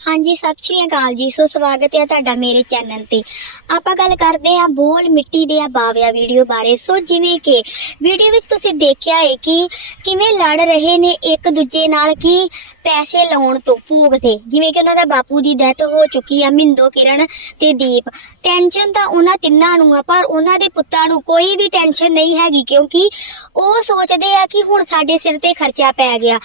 ਹਾਂਜੀ, ਸਤਿ ਸ਼੍ਰੀ ਅਕਾਲ ਜੀ। ਸੋ ਸਵਾਗਤ ਹੈ ਤੁਹਾਡਾ ਮੇਰੇ ਚੈਨਲ ਤੇ। ਆਪਾਂ ਗੱਲ ਕਰਦੇ ਹਾਂ ਬੋਲ ਮਿੱਟੀ ਦੇ ਆ ਬਾਵਿਆ ਵੀਡੀਓ ਬਾਰੇ। ਸੋ ਜਿਵੇਂ ਕਿ ਵੀਡੀਓ ਵਿੱਚ ਤੁਸੀਂ ਦੇਖਿਆ ਹੈ ਕਿ ਕਿਵੇਂ ਲੜ ਰਹੇ ਨੇ ਇੱਕ ਦੂਜੇ ਨਾਲ ਕਿ ਪੈਸੇ ਲਾਉਣ ਤੋਂ ਭੋਗ ਤੇ ਜਿਵੇਂ ਕਿ ਉਹਨਾਂ ਦਾ ਬਾਪੂ ਦੀ ਡੈਥ ਹੋ ਚੁੱਕੀ ਆ, ਮਿੰਦੋ ਕਿਰਨ ਤੇ ਦੀਪ। ਟੈਨਸ਼ਨ ਤਾਂ ਉਹਨਾਂ ਤਿੰਨਾਂ ਨੂੰ ਆ, ਪਰ ਉਹਨਾਂ ਦੇ ਪੁੱਤਾਂ ਨੂੰ ਕੋਈ ਵੀ ਟੈਨਸ਼ਨ ਨਹੀਂ ਹੈਗੀ, ਕਿਉਂਕਿ ਉਹ ਸੋਚਦੇ ਆ ਕਿ ਹੁਣ ਸਾਡੇ ਸਿਰ ਤੇ ਖਰਚਾ ਪੈ ਗਿਆ।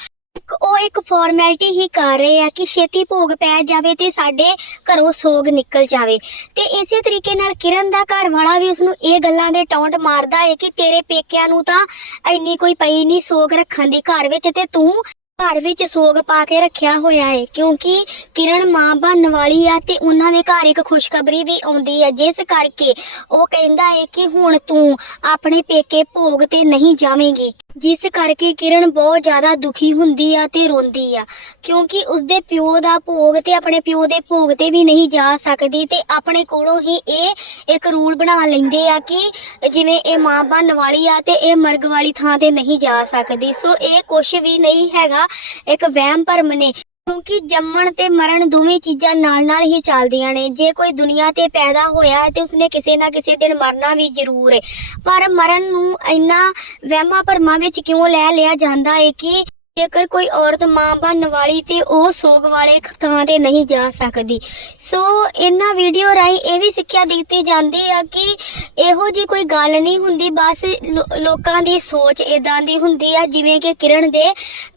ਉਹ ਇੱਕ ਫਾਰਮੈਲਿਟੀ ਹੀ ਕਰ ਰਹੇ ਆ ਕਿ ਛੇਤੀ ਭੋਗ ਪੈ ਜਾਵੇ ਤੇ ਸਾਡੇ ਘਰੋਂ ਸੋਗ ਨਿਕਲ ਜਾਵੇ। ਤੇ ਇਸੇ ਤਰੀਕੇ ਨਾਲ ਕਿਰਨ ਦਾ ਘਰ ਵਾਲਾ ਵੀ ਉਸਨੂੰ ਇਹ ਗੱਲਾਂ ਦੇ ਟੌਂਟ ਮਾਰਦਾ ਹੈ ਕਿ ਤੇਰੇ ਪੇਕਿਆਂ ਨੂੰ ਤਾਂ ਇੰਨੀ ਕੋਈ ਪਈ ਨਹੀਂ ਸੋਗ ਰੱਖਣ ਦੀ ਘਰ ਵਿੱਚ ਤੇ ਤੂੰ ਘਰ ਵਿੱਚ ਸੋਗ ਪਾ ਕੇ ਰੱਖਿਆ ਹੋਇਆ ਹੈ ਕਿਉਂਕਿ ਕਿਰਨ ਮਾਂ ਬਣਨ ਵਾਲੀ ਆ ਤੇ ਉਹਨਾਂ ਦੇ ਘਰ ਇੱਕ ਖੁਸ਼ਖਬਰੀ ਵੀ ਆਉਂਦੀ ਹੈ ਜਿਸ ਕਰਕੇ ਉਹ ਕਹਿੰਦਾ ਹੈ ਕਿ ਹੁਣ ਤੂੰ ਆਪਣੇ ਪੇਕੇ ਭੋਗ ਤੇ ਨਹੀਂ ਜਾਵੇਂਗੀ। ਜਿਸ ਕਰਕੇ ਕਿਰਨ ਬਹੁਤ ਜ਼ਿਆਦਾ ਦੁਖੀ ਹੁੰਦੀ ਆ ਤੇ ਰੋਂਦੀ ਆ। ਕਿਉਂਕਿ ਉਸਦੇ ਪਿਓ ਦਾ ਭੋਗ ਤੇ ਆਪਣੇ ਪਿਓ ਦੇ ਭੋਗ ਤੇ ਵੀ ਨਹੀਂ ਜਾ ਸਕਦੀ ਤੇ ਆਪਣੇ ਕੋਲੋਂ ਹੀ ਇਹ ਇੱਕ ਰੂਲ ਬਣਾ ਲੈਂਦੇ ਆ ਕਿ ਜਿਵੇਂ ਇਹ ਮਾਂ ਬਣਨ ਵਾਲੀ ਆ ਤੇ ਇਹ ਮਰਗ ਵਾਲੀ ਥਾਂ ਤੇ ਨਹੀਂ ਜਾ ਸਕਦੀ। ਸੋ ਇਹ ਕੁਝ ਵੀ ਨਹੀਂ ਹੈਗਾ, ਇੱਕ ਵਹਿਮ ਭਰਮ ਨੇ। ਕਿਉਂਕਿ ਜੰਮਣ ਤੇ ਮਰਨ ਦੋਵੇਂ ਚੀਜ਼ਾਂ ਨਾਲ-ਨਾਲ ਹੀ ਚੱਲਦੀਆਂ ਨੇ। ਜੇ ਕੋਈ ਦੁਨੀਆ ਤੇ ਪੈਦਾ ਹੋਇਆ ਹੈ ਤੇ ਉਸਨੇ ਕਿਸੇ ਨਾ ਕਿਸੇ ਦਿਨ ਮਰਨਾ ਵੀ ਜ਼ਰੂਰ ਹੈ। ਪਰ ਮਰਨ ਨੂੰ ਇੰਨਾ ਵਹਿਮਾਂ ਭਰਮਾਂ ਵਿੱਚ ਕਿਉਂ ਲੈ ਲਿਆ ਜਾਂਦਾ ਹੈ ਕਿ ਜੇਕਰ ਕੋਈ ਔਰਤ ਮਾਂ ਬਣਨ ਵਾਲੀ ਤੇ ਉਹ ਸੋਗ ਵਾਲੇ ਥਾਂ ਤੇ ਨਹੀਂ ਜਾ ਸਕਦੀ। ਸੋ ਇਹਨਾਂ ਵੀਡੀਓ ਰਾਹੀਂ ਇਹ ਵੀ ਸਿੱਖਿਆ ਦਿੱਤੀ ਜਾਂਦੀ ਆ ਕਿ ਇਹੋ ਜੀ ਕੋਈ ਗੱਲ ਨਹੀਂ ਹੁੰਦੀ, ਬਸ ਲੋਕਾਂ ਦੀ ਸੋਚ ਇਦਾਂ ਦੀ ਹੁੰਦੀ ਆ, ਜਿਵੇਂ ਕਿ ਕਿਰਨ ਦੇ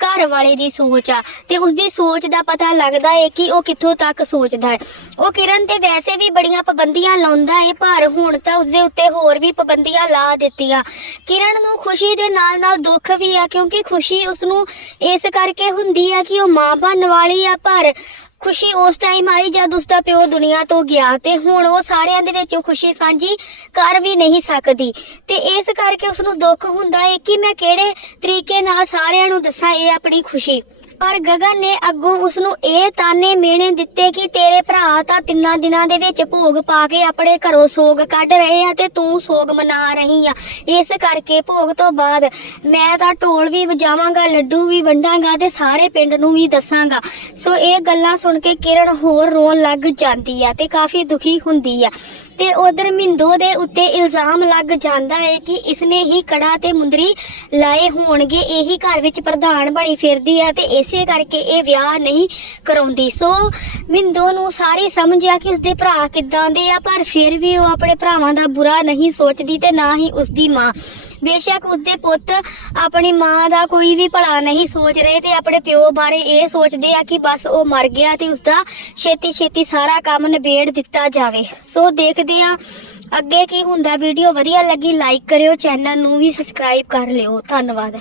ਘਰ ਵਾਲੇ ਦੀ ਸੋਚ ਆ। ਤੇ ਉਸਦੀ ਸੋਚ ਦਾ ਪਤਾ ਲੱਗਦਾ ਹੈ ਕਿ ਉਹ ਕਿੱਥੋਂ ਤੱਕ ਸੋਚਦਾ ਹੈ ਉਹ ਕਿਰਨ ਤੇ ਵੈਸੇ ਵੀ ਬੜੀਆਂ ਪਾਬੰਦੀਆਂ ਲਾਉਂਦਾ ਹੈ ਪਰ ਹੁਣ ਤਾਂ ਉਸਦੇ ਉੱਤੇ ਹੋਰ ਵੀ ਪਾਬੰਦੀਆਂ ਲਾ ਦਿੱਤੀਆਂ। ਕਿਰਨ ਨੂੰ ਖੁਸ਼ੀ ਦੇ ਨਾਲ ਨਾਲ ਦੁੱਖ ਵੀ ਆ, ਕਿਉਂਕਿ ਖੁਸ਼ੀ ਉਸਨੂੰ ਇਸ ਕਰਕੇ ਹੁੰਦੀ ਆ ਕਿ ਉਹ ਮਾਂ ਬਣਨ ਵਾਲੀ ਆ, ਪਰ ਖੁਸ਼ੀ ਉਸ ਟਾਈਮ ਆਈ ਜਦ ਉਸਦਾ ਪਿਓ ਦੁਨੀਆ ਤੋਂ ਗਿਆ ਤੇ ਹੁਣ ਉਹ ਸਾਰਿਆਂ ਦੇ ਵਿੱਚ ਉਹ ਖੁਸ਼ੀ ਸਾਂਝੀ ਕਰ ਵੀ ਨਹੀਂ ਸਕਦੀ। ਤੇ ਇਸ ਕਰਕੇ ਉਸ ਨੂੰ ਦੁੱਖ ਹੁੰਦਾ ਹੈ ਕਿ ਮੈਂ ਕਿਹੜੇ ਤਰੀਕੇ ਨਾਲ ਸਾਰਿਆਂ ਨੂੰ ਦੱਸਾਂ ਇਹ ਆਪਣੀ ਖੁਸ਼ੀ। ਪਰ ਗਗਨ ਨੇ ਅੱਗੋਂ ਉਸ ਨੂੰ ਇਹ ਤਾਨੇ ਮੇਣੇ ਦਿੱਤੇ ਕਿ ਤੇਰੇ ਭਰਾ ਤਾਂ ਤਿੰਨਾਂ ਦਿਨਾਂ ਦੇ ਵਿੱਚ ਭੋਗ ਪਾ ਕੇ ਆਪਣੇ ਘਰੋਂ ਸੋਗ ਕੱਢ ਰਹੇ ਆ ਤੇ ਤੂੰ ਸੋਗ ਮਨਾ ਰਹੀ ਆ। ਇਸ ਕਰਕੇ ਭੋਗ ਤੋਂ ਬਾਅਦ ਮੈਂ ਤਾਂ ਢੋਲ ਵੀ ਵਜਾਵਾਂਗਾ, ਲੱਡੂ ਵੀ ਵੰਡਾਂਗਾ ਤੇ ਸਾਰੇ ਪਿੰਡ ਨੂੰ ਵੀ ਦੱਸਾਂਗਾ। ਸੋ ਇਹ ਗੱਲਾਂ ਸੁਣ ਕੇ ਕਿਰਨ ਹੋਰ ਰੋਣ ਲੱਗ ਜਾਂਦੀ ਆ ਤੇ ਕਾਫੀ ਦੁਖੀ ਹੁੰਦੀ ਆ। ਤੇ ਉਧਰ ਮਿੰਦੋ ਦੇ ਉੱਤੇ ਇਲਜ਼ਾਮ ਲੱਗ ਜਾਂਦਾ ਹੈ ਕਿ ਇਸਨੇ ਹੀ ਕੜਾ ਤੇ ਮੁੰਦਰੀ ਲਾਏ ਹੋਣਗੇ। ਇਹੀ ਘਰ ਵਿੱਚ ਪ੍ਰਧਾਨ ਬਣੀ ਫਿਰਦੀ ਆ ਤੇ ਇਸੇ ਕਰਕੇ ਇਹ ਵਿਆਹ ਨਹੀਂ ਕਰਾਉਂਦੀ। ਸੋ ਮਿੰਦੋ ਨੂੰ ਸਾਰੇ ਸਮਝਿਆ ਕਿ ਉਸਦੇ ਭਰਾ ਕਿੱਦਾਂ ਦੇ ਆ, ਪਰ ਫਿਰ ਵੀ ਉਹ ਆਪਣੇ ਭਰਾਵਾਂ ਦਾ ਬੁਰਾ ਨਹੀਂ ਸੋਚਦੀ ਤੇ ਨਾ ਹੀ ਉਸਦੀ ਮਾਂ। ਬੇਸ਼ੱਕ ਉਸਦੇ ਪੁੱਤ ਆਪਣੀ ਮਾਂ ਦਾ ਕੋਈ ਵੀ ਭਲਾ ਨਹੀਂ ਸੋਚ ਰਹੇ ਤੇ ਆਪਣੇ ਪਿਓ ਬਾਰੇ ਇਹ ਸੋਚਦੇ ਆ ਕਿ ਬਸ ਉਹ ਮਰ ਗਿਆ ਤੇ ਉਸਦਾ ਛੇਤੀ ਛੇਤੀ ਸਾਰਾ ਕੰਮ ਨਿਬੇੜ ਦਿੱਤਾ ਜਾਵੇ। ਸੋ ਦੇਖਦੇ ਆ ਅੱਗੇ ਕੀ ਹੁੰਦਾ। ਵੀਡੀਓ ਵਧੀਆ ਲੱਗੀ ਲਾਈਕ ਕਰਿਓ ਚੈਨਲ ਨੂੰ ਵੀ ਸਬਸਕ੍ਰਾਈਬ ਕਰ ਲਿਓ। ਧੰਨਵਾਦ।